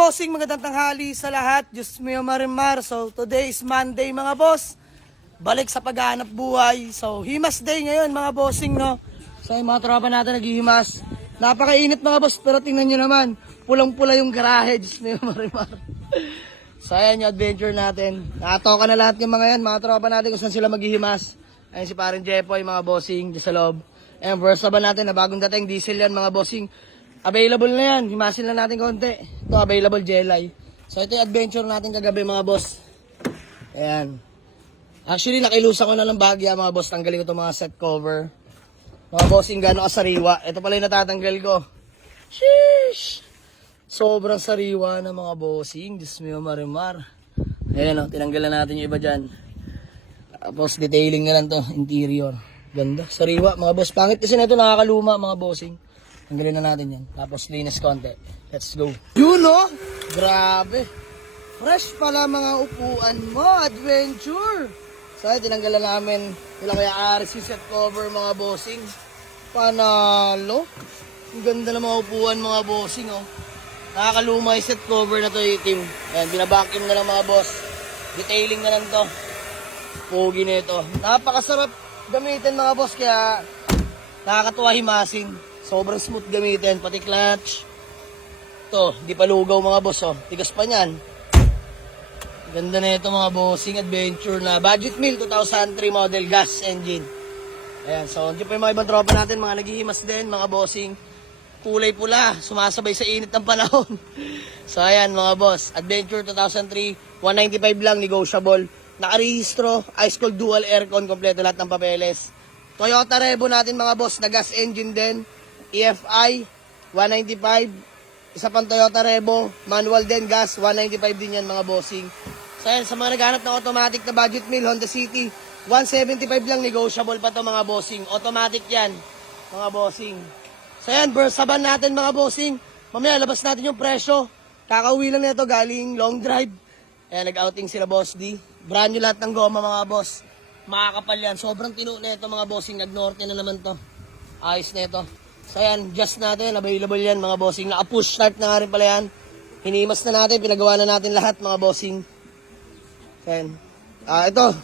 bossing, magandang tanghali sa lahat. Diyos mo yung marimar. So, today is Monday mga boss. Balik sa paghahanap buhay. So, himas day ngayon mga bossing, no? So, yung mga tropa natin naghihimas. Napakainit mga boss, pero tingnan nyo naman. Pulang-pula yung garahe. Diyos mo yung marimar. So, ayan yung adventure natin. Nakatoka na lahat yung mga yan, mga tropa natin kung saan sila maghihimas. Ayan si parin Jepoy, mga bossing, dyan sa loob. Ayan, versa ba natin na bagong dating diesel yan mga bossing. Available na yan. Himasin lang natin konti. Ito, available jelly. So, ito yung adventure natin kagabi, mga boss. Ayan. Actually, nakilusan ko na ng bagya, mga boss. Tanggalin ko itong mga set cover. Mga bossing, gano'n kasariwa. Ito pala yung natatanggal ko. Sheesh! Sobrang sariwa na mga bossing. Diyos mo yung marimar. Ayan, tinanggalan natin yung iba dyan. Tapos, detailing na lang to interior. Ganda. Sariwa, mga boss. Pangit kasi na ito, nakakaluma, mga bossing. Tanggalin na natin yan. Tapos linis konti. Let's go. Yun no? Grabe. Fresh pala mga upuan mo. Adventure. So tinanggalan namin. Ilang kaya RC set cover mga bossing. Panalo. Ang ganda ng mga upuan mga bossing oh. Nakakaluma yung set cover na to itim. Ayan, binabakim na lang mga boss. Detailing na lang to. Pogi na ito. Napakasarap gamitin mga boss. Kaya nakakatuwa himasin. Sobrang smooth gamitin, pati clutch. Ito, di pa lugaw mga boss, oh. Tigas pa niyan. Ganda na ito mga bossing, adventure na. Budget meal, 2003 model, gas engine. Ayan, so, dyan pa yung mga ibang tropa natin, mga naghihimas din, mga bossing. Kulay pula, sumasabay sa init ng panahon. So, ayan mga boss, adventure 2003, 195 lang, negotiable. Nakarehistro, ice cold dual aircon, kompleto lahat ng papeles. Toyota Revo natin mga boss, na gas engine din. EFI 195, isa pang Toyota Revo, manual din, gas 195 din yan mga bossing. So yan, sa mga naghanap ng automatic na budget meal, Honda City 175 lang, negotiable pa to mga bossing. Automatic yan mga bossing. So yan, bursaban natin mga bossing. Mamaya labas natin yung presyo. Kakauwi lang nito galing long drive. Ayan, nag-outing sila Boss D. Brand new lahat ng goma mga boss. Makakapal yan, sobrang tino na ito mga bossing. Nag-norte na naman to. Ayos na ito. So yan, just natin, available yan mga bossing. Naka-push start na nga rin pala yan. Hinimas na natin, pinagawa na natin lahat mga bossing. So yan. Ito,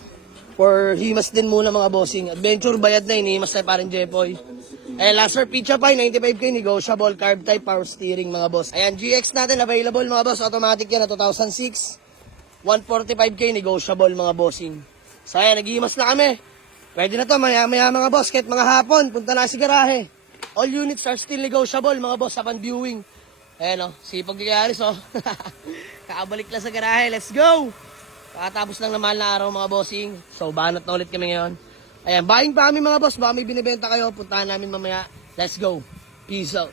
for himas din muna mga bossing. Adventure bayad na, hinimas na parin Jepoy. Ayan, Laser Pizza Pie, 95k, negotiable, carb type, power steering mga boss. Ayan, GX natin, available mga boss. Automatic yan na 2006. 145k, negotiable mga bossing. So ayan, naghihimas na kami. Pwede na to, maya mga boss, kahit mga hapon, punta na si garahe. All units are still negotiable, mga boss, upon viewing. Ayan o, sipag ni Aris o. Kakabalik lang sa garahe, let's go! Kakatapos lang naman na araw mga bossing. So, banat na ulit kami ngayon. Ayan, buying pa kami mga boss, baka may binibenta kayo, puntahan namin mamaya. Let's go. Peace out.